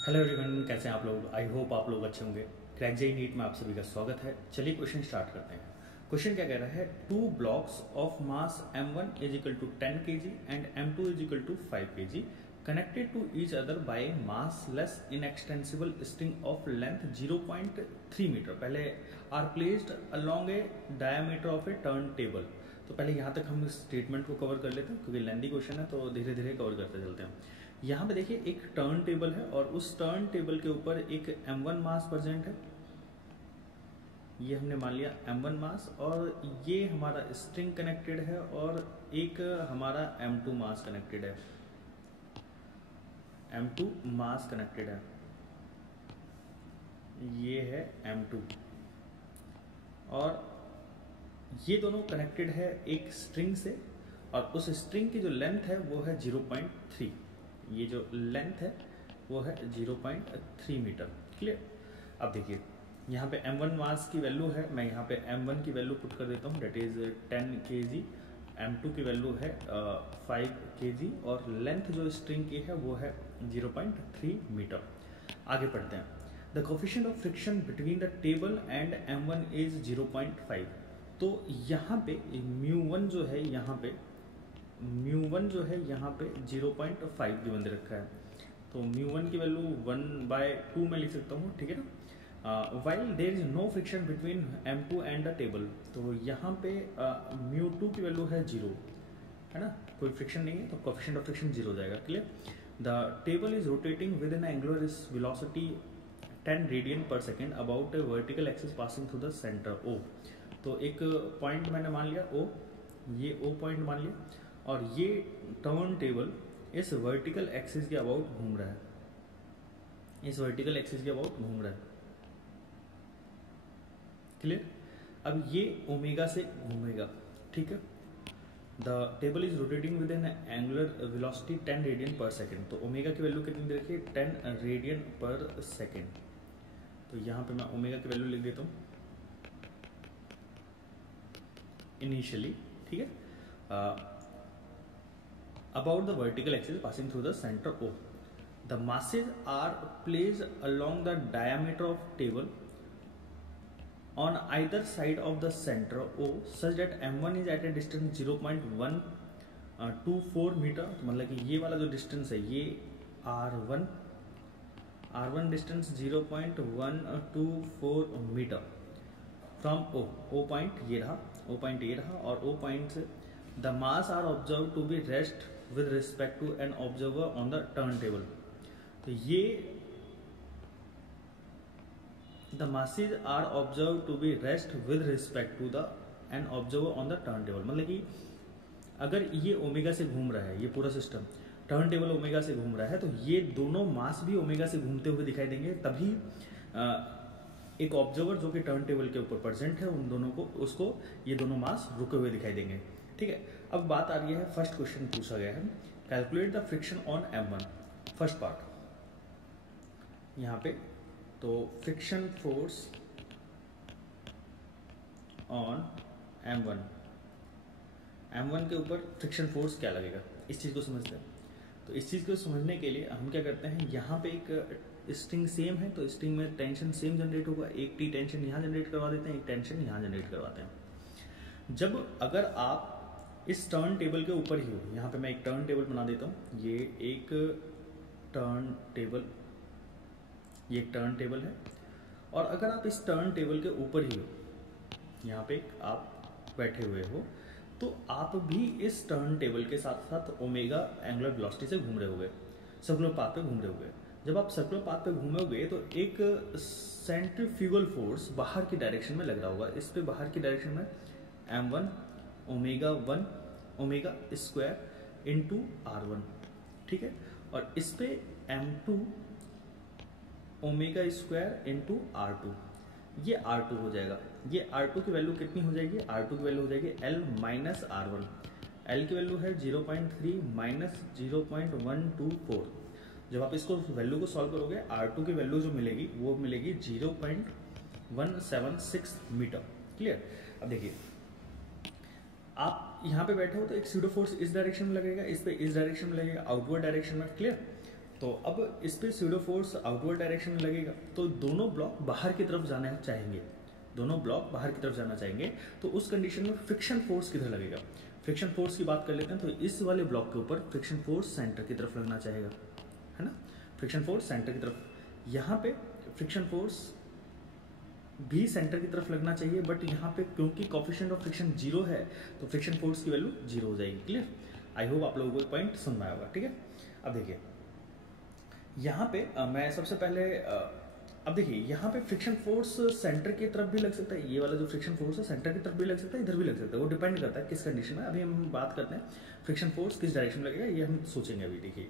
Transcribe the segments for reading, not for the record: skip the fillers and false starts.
Hello everyone, कैसे हैं आप लोग। आई होप आप लोग अच्छे होंगे। क्रैक जेईई नीट में आप सभी का स्वागत है। चलिए क्वेश्चन स्टार्ट करते हैं। क्वेश्चन क्या कह रहा है, two blocks of mass m1 is equal to 10 kg and m2 is equal to 5 kg connected to each other by massless inextensible string of length 0.3 metre पहले are placed along a diameter of a turntable. तो पहले यहाँ तक हम इस statement को cover कर लेते हैं क्योंकि लेंथी क्वेश्चन है, तो धीरे धीरे कवर करते चलते हैं। यहाँ पे देखिए एक टर्न टेबल है और उस टर्न टेबल के ऊपर एक m1 मास प्रेजेंट है। ये हमने मान लिया m1 मास, और ये हमारा स्ट्रिंग कनेक्टेड है और एक हमारा m2 मास कनेक्टेड है। m2 मास कनेक्टेड है, ये है m2, और ये दोनों कनेक्टेड है एक स्ट्रिंग से, और उस स्ट्रिंग की जो लेंथ है वो है 0.3। ये जो लेंथ है वो है 0.3 मीटर। क्लियर। अब देखिए यहाँ पे m1 मास की वैल्यू है, मैं यहाँ पे m1 की वैल्यू पुट कर देता हूँ, डेट इज 10 kg। m2 की वैल्यू है 5 kg, और लेंथ जो स्ट्रिंग की है वो है 0.3 मीटर। आगे पढ़ते हैं। The coefficient of friction between the table and m1 is 0.5। तो यहाँ पे μ1 जो है, यहाँ पे μ1 जो है यहाँ पे 0.5 गिवन दे रखा है, तो μ1 की वैल्यू 1/2 में लिख सकता हूँ, ठीक है ना। While there is no friction between m2 and the table, तो यहाँ पे μ2 की वैल्यू है 0, है ना, कोई फ्रिक्शन नहीं है, तो कोफिशिएंट ऑफ फ्रिक्शन 0 हो जाएगा। Clear. The table is rotating with an angular velocity 10 radian per second about a vertical axis passing through the centre O। तो एक पॉइंट मैंने मान लिया O, ये O पॉइंट मान लिया, और ये टर्न टेबल इस वर्टिकल एक्सिस के अबाउट घूम रहा है, इस वर्टिकल एक्सिस के अबाउट घूम रहा है। क्लियर। अब ये ओमेगा से घूमेगा, ठीक है। The table is rotating with an angular velocity 10 radian per second, तो ओमेगा की वैल्यू कितनी दे रखी है, 10 रेडियन पर सेकेंड। तो यहाँ पे मैं ओमेगा की वैल्यू लिख देता हूँ इनिशियली, ठीक है। About the vertical axis passing through the center O. The masses are placed along the diameter of table on either side of the center O such that m1 is at a distance 0.124 metre. तो मतलब कि ये वाला जो distance है ये r1 distance 0.124 metre from O point ये रहा, O पॉइंट ये रहा, और O पॉइंट से the mass are observed to be rest with respect to an observer on the turntable। तो ये the masses are observed to be rest with respect to the an observer on the turntable, मतलब कि अगर ये omega से घूम रहा है, ये पूरा सिस्टम टर्न टेबल ओमेगा से घूम रहा है, तो ये दोनों मास भी ओमेगा से घूमते हुए दिखाई देंगे। तभी एक ऑब्जर्वर जो कि टर्न टेबल के ऊपर प्रेजेंट है, उन दोनों को, उसको ये दोनों मास रुके हुए दिखाई देंगे, ठीक है। अब बात आ रही है, फर्स्ट क्वेश्चन पूछा गया है, calculate the friction on m1। First part यहाँ पे, तो फ्रिक्शन फोर्स ऑन m1 के ऊपर फ्रिक्शन फोर्स क्या लगेगा, इस चीज़ को समझते हैं। तो इस चीज़ को समझने के लिए हम क्या करते हैं, यहाँ पे एक स्ट्रिंग सेम है, तो स्ट्रिंग में टेंशन सेम जनरेट होगा, एक टी टेंशन यहाँ जनरेट करवा देते हैं, एक टेंशन यहाँ जनरेट करवाते हैं। जब अगर आप इस टर्न टेबल के ऊपर ही हो, यहाँ पे मैं एक टर्न टेबल बना देता हूँ, ये एक टर्न टेबल, ये एक टर्न टेबल है, और अगर आप इस टर्न टेबल के ऊपर ही हो, यहाँ पे आप बैठे हुए हो, तो आप भी इस टर्न टेबल के साथ साथ ओमेगा एंगुलर वेलोसिटी से घूम रहे होगे, सर्कुलर पाथ पे घूम रहे होगे। जब आप सर्कुलर पाथ पे घूमोगे तो एक सेंट्रीफ्यूगल फोर्स बाहर की डायरेक्शन में लग रहा होगा, इस पे बाहर की डायरेक्शन में m1 omega square into r1, ठीक है, और इस पे m2 omega square into r2, ये r2 हो जाएगा। ये r2 की वैल्यू कितनी हो जाएगी, r2 की वैल्यू हो जाएगी l माइनस r1। l की वैल्यू है 0.3 माइनस 0.124। जब आप इसको वैल्यू को सॉल्व करोगे, r2 की वैल्यू जो मिलेगी वो मिलेगी 0.176 मीटर। क्लियर। अब देखिए आप यहाँ पे बैठे हो तो एक स्यूडो फोर्स इस डायरेक्शन में लगेगा, इस पे इस डायरेक्शन में लगेगा, आउटवर्ड डायरेक्शन में। क्लियर। तो अब इस पे स्यूडो फोर्स आउटवर्ड डायरेक्शन में लगेगा, तो दोनों ब्लॉक बाहर की तरफ जाना चाहेंगे, दोनों ब्लॉक बाहर की तरफ जाना चाहेंगे। तो उस कंडीशन में फ्रिक्शन फोर्स किधर लगेगा? फ्रिक्शन फोर्स की बात कर लेते हैं। तो इस वाले ब्लॉक के ऊपर फ्रिक्शन फोर्स सेंटर की तरफ लगना चाहेगा, है ना, फ्रिक्शन फोर्स सेंटर की तरफ। यहाँ पे फ्रिक्शन फोर्स भी सेंटर की तरफ लगना चाहिए, बट यहाँ पे क्योंकि कोफिशिएंट ऑफ फ्रिक्शन 0 है तो फ्रिक्शन फोर्स की वैल्यू 0 हो जाएगी। क्लियर? आई होप आप लोगों को पॉइंट समझ में आया होगा। ठीक है, अब देखिए यहाँ पे मैं सबसे पहले अब देखिए यहाँ पे फ्रिक्शन फोर्स सेंटर की तरफ भी लग सकता है, ये वाला जो फ्रिक्शन फोर्स है सेंटर की तरफ भी लग सकता है, इधर भी लग सकता है, वो डिपेंड करता है किस कंडीशन में। अभी हम बात करते हैं फ्रिक्शन फोर्स किस डायरेक्शन में लगेगा, ये हम सोचेंगे अभी। देखिए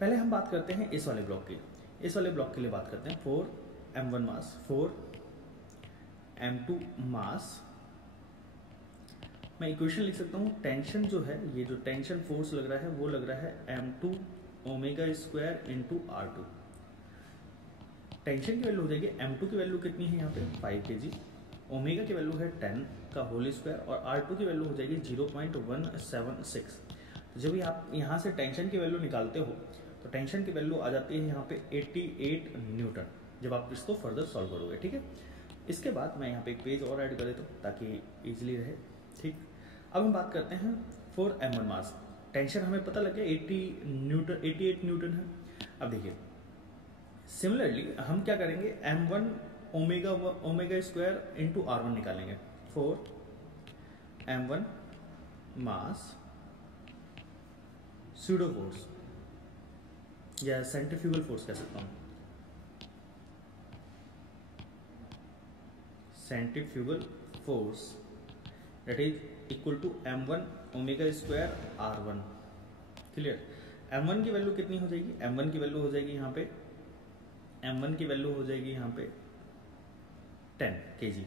पहले हम बात करते हैं इस वाले ब्लॉक की, इस वाले ब्लॉक के लिए बात करते हैं 4m1 मास 4m2 मास। मैं इक्वेशन लिख सकता हूँ, टेंशन जो है, ये जो टेंशन फोर्स लग रहा है वो लग रहा है m2 omega square into R2। Tension की वैल्यू हो जाएगी, m2 की वैल्यू कितनी है यहाँ पे 5 kg, ओमेगा की वैल्यू है 10 का होल स्क्वायर और R2 की वैल्यू हो जाएगी 0.176। तो जब आप यहाँ से टेंशन की वैल्यू निकालते हो तो टेंशन की वैल्यू आ जाती है यहाँ पे 88 न्यूटन, जब आप इसको फर्दर सॉल्व करोगे। ठीक है, इसके बाद मैं यहाँ पे एक पेज और ऐड कर देता हूँ ताकि ईजिली रहे। ठीक, अब हम बात करते हैं 4m1 मास। टेंशन हमें पता लग गया 88 न्यूटन है। अब देखिए सिमिलरली हम क्या करेंगे, m1 omega square into R1 निकालेंगे। 4m1 मास स्यूडो फोर्स या सेंट्रीफ्यूगल फोर्स कह सकता हूँ, centrifugal force that is equal to m1 omega square R1। Clear? m1 की वैल्यू कितनी हो जाएगी, m1 की वैल्यू हो जाएगी यहाँ पे, m1 की वैल्यू हो जाएगी यहाँ पे 10 kg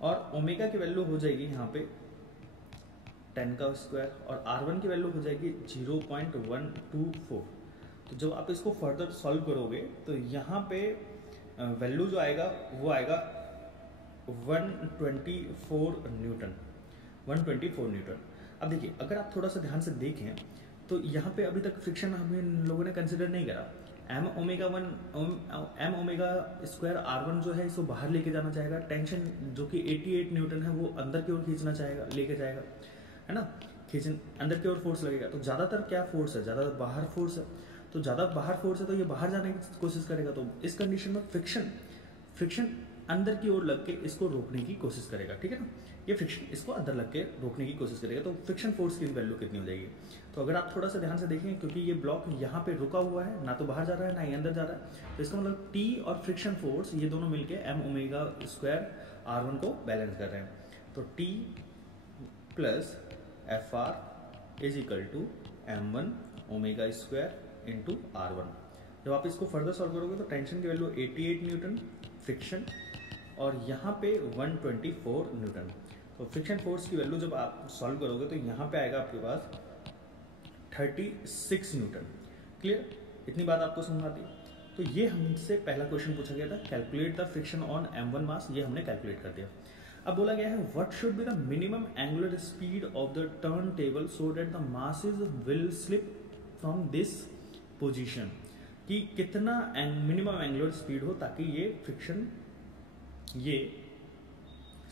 और ओमेगा की वैल्यू हो जाएगी यहाँ पे 10 का स्क्वायर और R1 की वैल्यू हो जाएगी 0.124। तो जब आप इसको फर्दर सॉल्व करोगे तो यहाँ पे वैल्यू जो आएगा वो आएगा 124 न्यूटन, 124 न्यूटन। अब देखिए अगर आप थोड़ा सा ध्यान से देखें तो यहाँ पे अभी तक फ्रिक्शन हम इन लोगों ने कंसिडर नहीं करा। m ओमेगा स्क्वायर R1 जो है इसको बाहर लेके जाना चाहेगा, टेंशन जो कि 88 न्यूटन है वो अंदर की ओर खींचना चाहेगा, लेके जाएगा, है ना, खींचन अंदर की ओर फोर्स लगेगा। तो ज़्यादातर क्या फोर्स है, ज़्यादा बाहर फोर्स है, तो ज़्यादा बाहर फोर्स है तो ये बाहर जाने की कोशिश करेगा। तो इस कंडीशन में फ्रिक्शन अंदर की ओर लग के इसको रोकने की कोशिश करेगा। ठीक है ना, ये फ्रिक्शन इसको अंदर लग के रोकने की कोशिश करेगा। तो फ्रिक्शन फोर्स की वैल्यू कितनी हो जाएगी? तो अगर आप थोड़ा सा ध्यान से देखें, क्योंकि ये ब्लॉक यहाँ पे रुका हुआ है, ना तो बाहर जा रहा है ना ही अंदर जा रहा है, तो इसका मतलब टी और फ्रिक्शन फोर्स ये दोनों मिलके m ओमेगा स्क्वायर R1 को बैलेंस कर रहे हैं। तो T plus FR is equal to m1 omega square into R1। जब आप इसको फर्दर सॉल्व करोगे तो टेंशन की वैल्यू 88 न्यूटन, फ्रिक्शन और यहाँ पे 124 न्यूटन। तो फ्रिक्शन फोर्स की वैल्यू जब आप सॉल्व करोगे तो यहाँ पे आएगा आपके पास 36 न्यूटन। क्लियर? इतनी बात आपको समझ आती? तो ये हमसे पहला क्वेश्चन पूछा गया था, calculate the friction on m1 मास, ये हमने कैलकुलेट कर दिया। अब बोला गया है what should be the minimum angular speed of the turn table so that the masses will slip from this position, कि कितना मिनिमम एंगुलर स्पीड हो ताकि ये फ्रिक्शन ये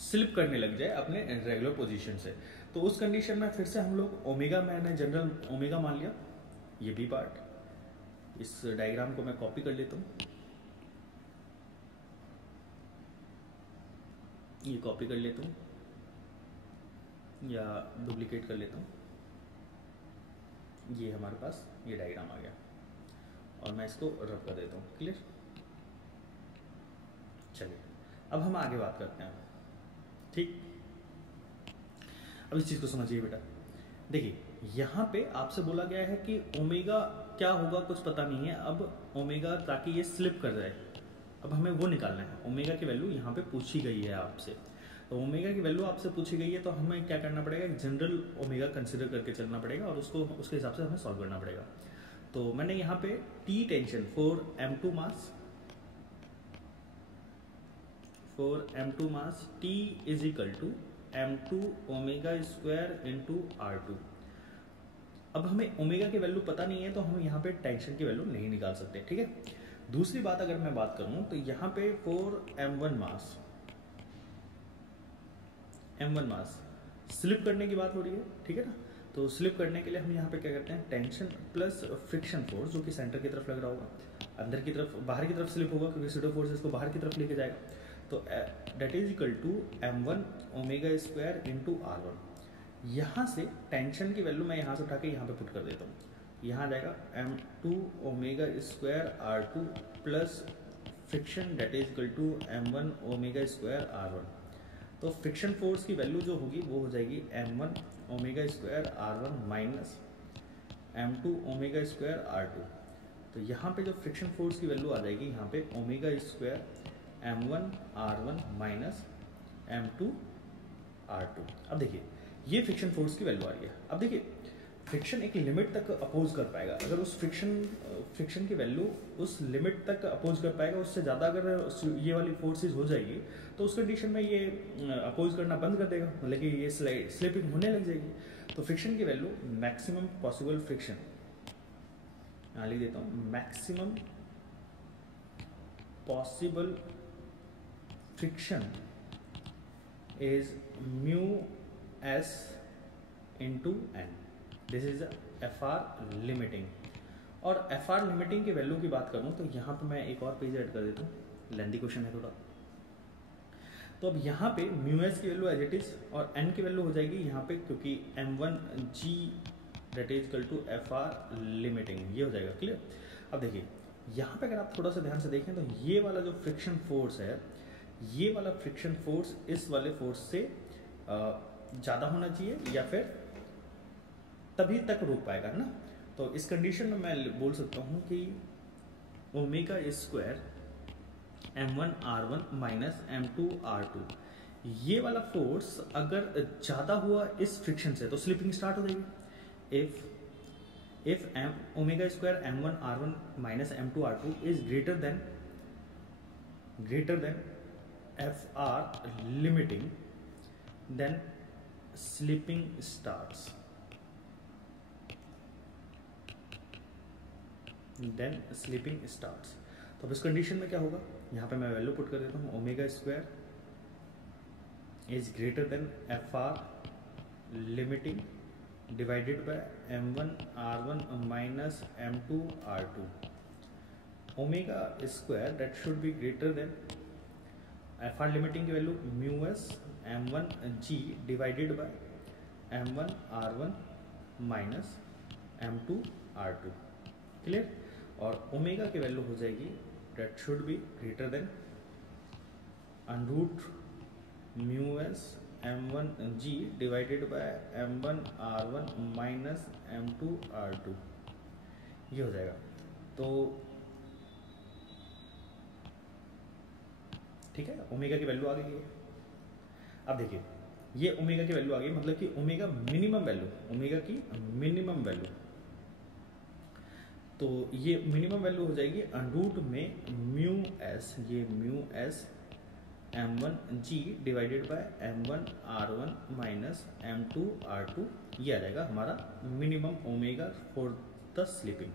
स्लिप करने लग जाए अपने रेगुलर पोजीशन से। तो उस कंडीशन में फिर से हम लोग ओमेगा, मैंने जनरल ओमेगा मान लिया, ये भी पार्ट, इस डायग्राम को मैं कॉपी कर लेता हूँ, ये कॉपी कर लेता हूँ या डुप्लीकेट कर लेता हूँ, ये हमारे पास ये डायग्राम आ गया और मैं इसको रब कर देता हूँ। क्लियर? चलिए अब हम आगे बात करते हैं। ठीक, अब इस चीज़ को समझिए बेटा। देखिए यहाँ पे आपसे बोला गया है कि ओमेगा क्या होगा कुछ पता नहीं है, अब ओमेगा ताकि ये स्लिप कर जाए, अब हमें वो निकालना है। ओमेगा की वैल्यू यहाँ पे पूछी गई है आपसे, तो ओमेगा की वैल्यू आपसे पूछी गई है तो हमें क्या करना पड़ेगा, जनरल ओमेगा कंसिडर करके चलना पड़ेगा और उसको उसके हिसाब से हमें सॉल्व करना पड़ेगा। तो मैंने यहाँ पे T tension 4m2 mass T is equal to m2 omega square into R2। अब हमें ओमेगा की वैल्यू पता नहीं है तो हम यहाँ पे टेंशन की वैल्यू नहीं निकाल सकते, ठीक है। दूसरी बात अगर मैं बात करूँ तो यहाँ पे फॉर m1 मास स्लिप करने की बात हो रही है, ठीक है ना। तो स्लिप करने के लिए हम यहाँ पे क्या करते हैं, टेंशन प्लस फ्रिक्शन फोर्स जो कि सेंटर की तरफ लग रहा होगा, अंदर की तरफ बाहर की तरफ स्लिप होगा क्योंकि सूडो फोर्स इसको बाहर की तरफ लेके जाएगा। तो that is equal to m1 omega square into r1। यहाँ से टेंशन की वैल्यू मैं यहाँ से उठा के यहाँ पे पुट कर देता हूँ, यहाँ जाएगा m2 omega square r2 plus friction that is equal to m1 omega square r1। तो फ्रिक्शन फोर्स की वैल्यू जो होगी वो हो जाएगी m1 omega square r1 minus m2 omega square r2। तो यहाँ पे जो फ्रिक्शन फोर्स की वैल्यू आ जाएगी यहाँ पे omega square m1 r1 minus m2 r2। अब देखिए ये फ्रिक्शन फोर्स की वैल्यू आ रही है। अब देखिए फ्रिक्शन एक लिमिट तक अपोज कर पाएगा, अगर उस फ्रिक्शन की वैल्यू उस लिमिट तक अपोज कर पाएगा, उससे ज़्यादा अगर ये वाली फोर्सेज हो जाएगी तो उस कंडीशन में ये अपोज करना बंद कर देगा, मतलब कि ये स्लिपिंग होने लग जाएगी। तो फ्रिक्शन की वैल्यू मैक्सिमम पॉसिबल फ्रिक्शन, यहाँ लिख देता हूँ, maximum possible friction is mu S into N. This is F R limiting. और एफ आर लिमिटिंग की वैल्यू की बात करूँ तो यहाँ पे मैं एक और पेज ऐड कर देता हूँ, लेंथी क्वेश्चन है थोड़ा। तो अब यहाँ पे म्यू एस की वैल्यू एज इट इज और एन की वैल्यू हो जाएगी यहाँ पे, क्योंकि m1 g that is equal to F R limiting, ये हो जाएगा क्लियर। अब देखिए यहाँ पे अगर आप थोड़ा सा ध्यान से देखें तो ये वाला जो फ्रिक्शन फोर्स है, ये वाला फ्रिक्शन फोर्स इस वाले फोर्स से ज़्यादा होना चाहिए या फिर तभी तक रोक पाएगा ना। तो इस कंडीशन में मैं बोल सकता हूँ कि omega square m1 r1 minus m2 r2, ये वाला फोर्स अगर ज़्यादा हुआ इस फ्रिक्शन से तो स्लिपिंग स्टार्ट हो जाएगी। If omega square m1 r1 minus m2 r2 is greater than F R limiting, then slipping starts. तो अब इस कंडीशन में क्या होगा, यहाँ पे मैं वैल्यू पुट कर देता हूँ, omega square is greater than F R limiting divided by m1 r1 minus m2 r2। Omega square that should be greater than F R limiting की value mu S m1 g divided by m1 r1 minus m2 r2, clear. और omega की value हो जाएगी that should be greater than underroot mu S m1 g divided by m1 r1 minus m2 r2, ये हो जाएगा। तो ठीक है, ओमेगा की वैल्यू आ गई है। अब देखिए ये ओमेगा की वैल्यू आ गई, मतलब कि ओमेगा मिनिमम वैल्यू, ओमेगा की मिनिमम वैल्यू, तो ये मिनिमम वैल्यू हो जाएगी अंडरूट में म्यू एस, ये mu S m1 g divided by m1 r1 minus m2 r2, ये आ जाएगा हमारा minimum omega for the sleeping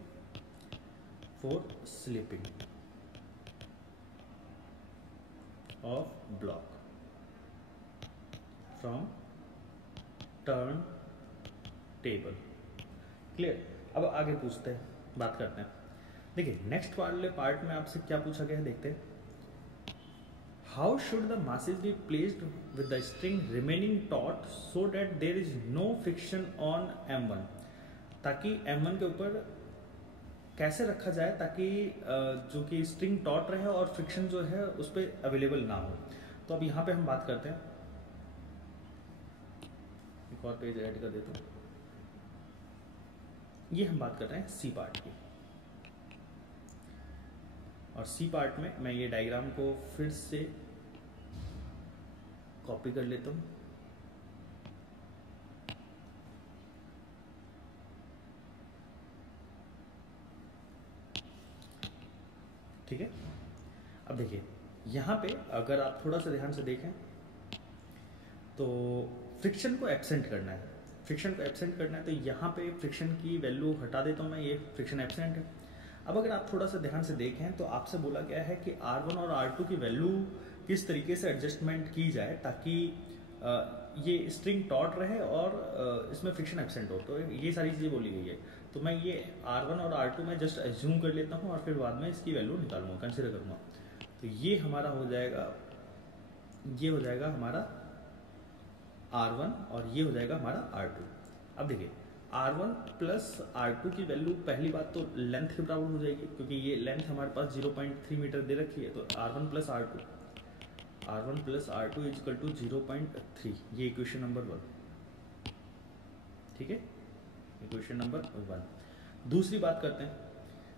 of block from turn table, clear. अब आगे पूछते हैं, बात करते हैं। देखिए नेक्स्ट वाले पार्ट में आपसे क्या पूछा गया है, देखते हैं। How should the masses be placed with the string remaining taut so that there is no friction on m1, ताकि m1 के ऊपर कैसे रखा जाए ताकि जो कि स्ट्रिंग टॉट रहे और फ्रिक्शन जो है उस पर अवेलेबल ना हो। तो अब यहाँ पे हम बात करते हैं, एक और पेज ऐड कर देता हूँ। ये हम बात कर रहे हैं सी पार्ट की, और सी पार्ट में मैं ये डायग्राम को फिर से कॉपी कर लेता हूँ। ठीक है, अब देखिए यहाँ पे अगर आप थोड़ा सा ध्यान से देखें तो फ्रिक्शन को एब्सेंट करना है। फ्रिक्शन को एब्सेंट करना है, तो यहाँ पे फ्रिक्शन की वैल्यू हटा देता हूँ मैं, ये फ्रिक्शन एब्सेंट है। अब अगर आप थोड़ा सा ध्यान से देखें तो आपसे बोला गया है कि R1 और R2 की वैल्यू किस तरीके से एडजस्टमेंट की जाए ताकि ये स्ट्रिंग टॉट रहे और इसमें फ्रिक्शन एब्सेंट हो। तो ये सारी चीज़ें बोली गई है। तो मैं ये R1 और R2 में जस्ट एज्यूम कर लेता हूँ और फिर बाद में इसकी वैल्यू निकालूंगा, कंसिडर करूँगा। तो ये हमारा हो जाएगा, ये हो जाएगा हमारा R1 और ये हो जाएगा हमारा R2। अब देखिए R1 प्लस R2 की वैल्यू पहली बात तो लेंथ के बराबर हो जाएगी, क्योंकि ये लेंथ हमारे पास 0.3 मीटर दे रखी है। तो R1 plus R2 is equal to 0.3, ये इक्वेशन नंबर 1। ठीक है, इक्वेशन नंबर 1। दूसरी बात करते हैं,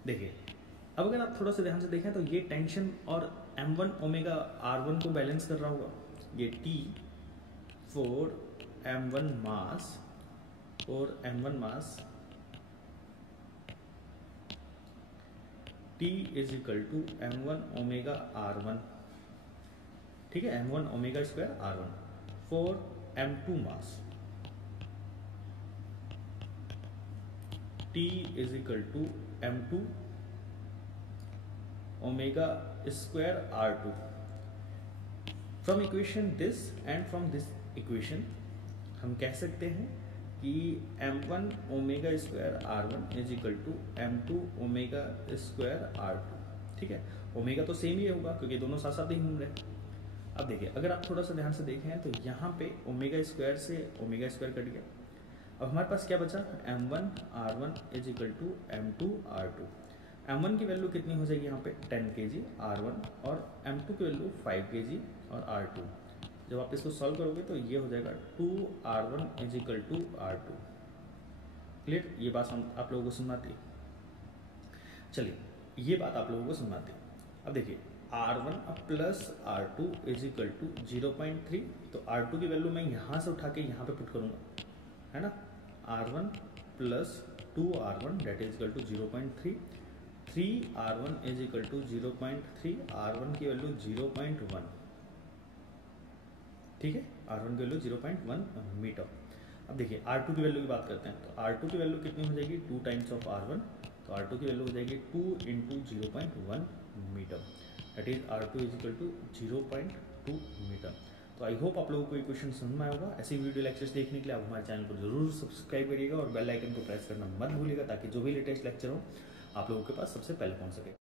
देखिए अब अगर आप थोड़ा सा ध्यान से देखें तो ये टेंशन और M1 ओमेगा R1 को बैलेंस कर रहा होगा। ये T for M1 mass T is equal to M1 omega R1, ठीक है, M1 omega square R1 for M2 mass T is equal to M2 omega square R2। From equation this and from this equation हम कह सकते हैं कि M1 omega square R1 is equal to M2 omega square R2। ठीक है, omega तो same ही होगा क्योंकि दोनों साथ साथ ही घूम रहे हैं। अब देखिए अगर आप थोड़ा सा ध्यान से देखें तो यहाँ पे ओमेगा स्क्वायर से ओमेगा स्क्वायर कट गया। अब हमारे पास क्या बचा, M1 R1 is equal to M2 R2। M1 की वैल्यू कितनी हो जाएगी यहाँ पे 10 kg R1 और M2 की वैल्यू 5 kg और R2। जब आप इसको सॉल्व करोगे तो ये हो जाएगा 2R1 is equal to R2। Clear, ये बात आप लोगों को सुनवाती है। चलिए ये बात आप लोगों को सुनवाती है। अब देखिए R1 plus R2 is equal to 0.3। तो R2 की वैल्यू मैं यहाँ से उठा के यहाँ पे पुट करूँगा, है ना। R1 plus 2R1 that is equal to 0.3, 3R1 is equal to 0.3, R1 की वैल्यू 0.1, ठीक है, R1 की वैल्यू 0.1 मीटर। अब देखिए R2 की वैल्यू की बात करते हैं, तो R2 की वैल्यू कितनी हो जाएगी 2 टाइम्स ऑफ R1। तो R2 की वैल्यू हो जाएगी 2 into 0.1 metre, that is R2 is equal to 0.2 metre. तो आई होप आप लोगों को ये क्वेश्चन समझ में आया होगा। ऐसे वीडियो लेक्चर्स देखने के लिए आप हमारे चैनल को जरूर सब्सक्राइब करिएगा और बेल आइकन को प्रेस करना मत भूलिएगा ताकि जो भी लेटेस्ट लेक्चर हो आप लोगों के पास सबसे पहले पहुंच सके।